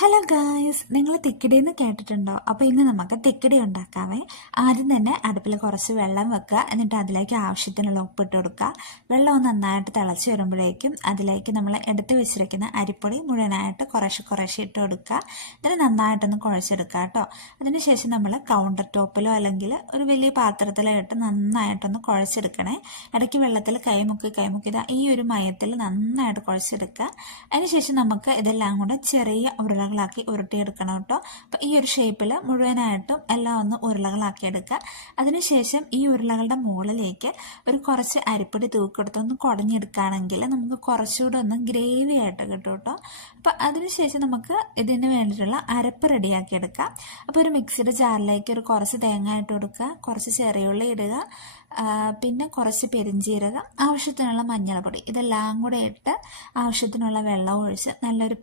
Hello guys, നിങ്ങൾ തിക്കിടി എന്ന് കേട്ടിട്ടുണ്ടോ? അപ്പോൾ ഇന്ന് നമുക്ക് തിക്കിടി ഉണ്ടാക്കാവേ. ആദ്യം തന്നെ അടുപ്പിൽ കുറച്ച് വെള്ളം വെക്കുക. എന്നിട്ട് അതിലേക്ക് ആവശ്യത്തിനുള്ള ഉപ്പിട്ട് കൊടുക്കുക. വെള്ളം ഒന്ന് നന്നായിട്ട് തിളച്ച് വരുമ്പോഴേക്കും അതിലേക്ക് നമ്മൾ എടുത്ത് വെച്ചിരിക്കുന്ന അരിപ്പൊടി മുഴുവനായിട്ട് കുറേശ്ശെ ഇട്ട് കൊടുക്കുക. എന്നിട്ട് നന്നായിട്ടൊന്ന് കുഴച്ചെടുക്കുക കേട്ടോ. അതിനുശേഷം നമ്മൾ കൗണ്ടർ ടോപ്പിലോ അല്ലെങ്കിൽ ഒരു വലിയ പാത്രത്തിലോ ഇട്ട് നന്നായിട്ടൊന്ന് കുഴച്ചെടുക്കണേ. ഇടയ്ക്ക് വെള്ളത്തിൽ കൈമുക്കി ഈ ഒരു മയത്തിൽ നന്നായിട്ട് കുഴച്ചെടുക്കുക. അതിനുശേഷം നമുക്ക് ഇതെല്ലാം കൂടെ ചെറിയ ഉരുളകളാക്കി ഉരുട്ടിയെടുക്കണം കേട്ടോ. അപ്പം ഈ ഒരു ഷേപ്പിൽ മുഴുവനായിട്ടും എല്ലാം ഒന്ന് ഉരുളകളാക്കി എടുക്കുക. അതിനുശേഷം ഈ ഉരുളകളുടെ മുകളിലേക്ക് ഒരു കുറച്ച് അരിപ്പൊടി തൂക്കിയെടുത്ത് ഒന്ന് കുടഞ്ഞെടുക്കുകയാണെങ്കിൽ നമുക്ക് കുറച്ചുകൂടെ ഒന്ന് ഗ്രേവി ആയിട്ട് കിട്ടും കേട്ടോ. അപ്പം അതിനുശേഷം നമുക്ക് ഇതിന് വേണ്ടിയിട്ടുള്ള അരപ്പ് റെഡിയാക്കി എടുക്കാം. അപ്പോൾ ഒരു മിക്സിയുടെ ജാറിലേക്ക് ഒരു കുറച്ച് തേങ്ങ ഇട്ട് കൊടുക്കുക, കുറച്ച് ചെറിയുള്ളി ഇടുക, പിന്നെ കുറച്ച് പെരിഞ്ചീരകം, ആവശ്യത്തിനുള്ള മഞ്ഞൾപ്പൊടി, ഇതെല്ലാം കൂടെ ഇട്ട് ആവശ്യത്തിനുള്ള വെള്ളം ഒഴിച്ച് നല്ലൊരു